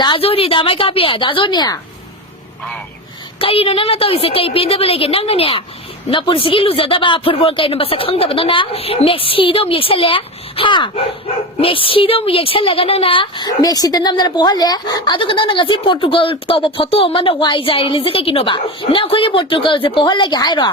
ดาโซนี่ดาไม่กล้าเปียดาโซเนี่ยใครนั่งนั่งตัวอิสกัยเป็นเดบเลยกันนั่งนั่นเนี่ยนับปุ่นสกิลลูซาดาบ้าฟุตบอลใครนั่งภาษาขังแต่นั่นนะเม็กซิโดมีเอกซ์เลยฮะเม็กซิโดมีเอกซ์เลยกันนั่งนะเม็กซิโดนั่งนั่งพูดเลยอะทุกคนนั่งนั่งสิโปรตุเกสตัวพอตัวมันวายใจลิซกันกินโนบ้านั่งคุยโปรตุเกสพูดเลยกันให้รอ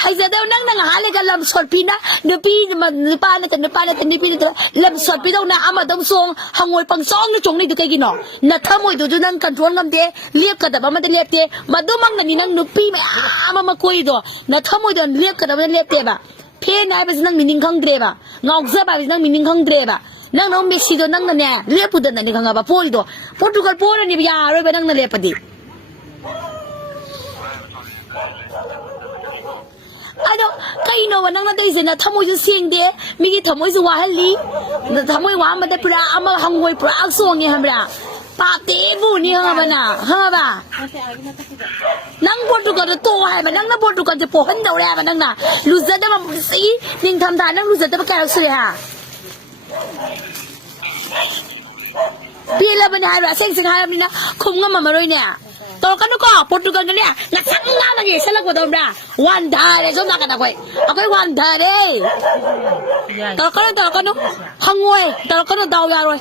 ให้เสด็จนั่งนั่งหาเลยกันลำสดปีนะเนื้อปีมันเนื้อปลาเนี่ยแต่เนื้อปลาเนี่ยแต่เนื้อปีเนี่ยลำสดปีต้องนะอามาต้องส่งหางวยปังซองนี่จงนี่ดูใครกินหรอนัทมวยดูดูนั่งกันทวนลำเดเลียบกันแต่ว่ามันจะเลียบเดมาดูมั่งนี่นั่งเนื้อปีไม่อามาคุยดูนัทมวยดูเลียบกันแต่ว่าเลียบเดบ่ะเพี้ยนายไปนั่งมินิคังเดบ่ะงอกเสียไปนั่งมินิคังเดบ่ะนั่งน้องเมซิโดนั่งนั่นเนี่ยเลียบพูดนั่นนี่คังอ่ะบ่พูดดูโปรตุเกสพูดนี่พี่ยาเราไปนั่งนั่นเลียบพอดีAduh, kaino wanang natin isa na tamoy sa siyende, migi tamoy sa wahali, na tamoy wa mada pra amal hangway pra aksong ni hamra, pati bu ni hanga ba na, hanga ba? Nang Portugal to hay ba nang na Portugal je pohan daw ra ba nang na, luzad na si ning thamda nang luzad na ka sule ha. Pila ba na hay ba sing hay ni na, kum nga mamaroy niya.ตัวกันก็โปรตุเกสเนี่ยนักสังงานอะไรเสร็จแล้วก็ทำได้วันเดาเลยชอบนักกันนะคุยเอาไปวันเดาเลยตัวกันฮังเว่ยตัวกันดาวยาเลย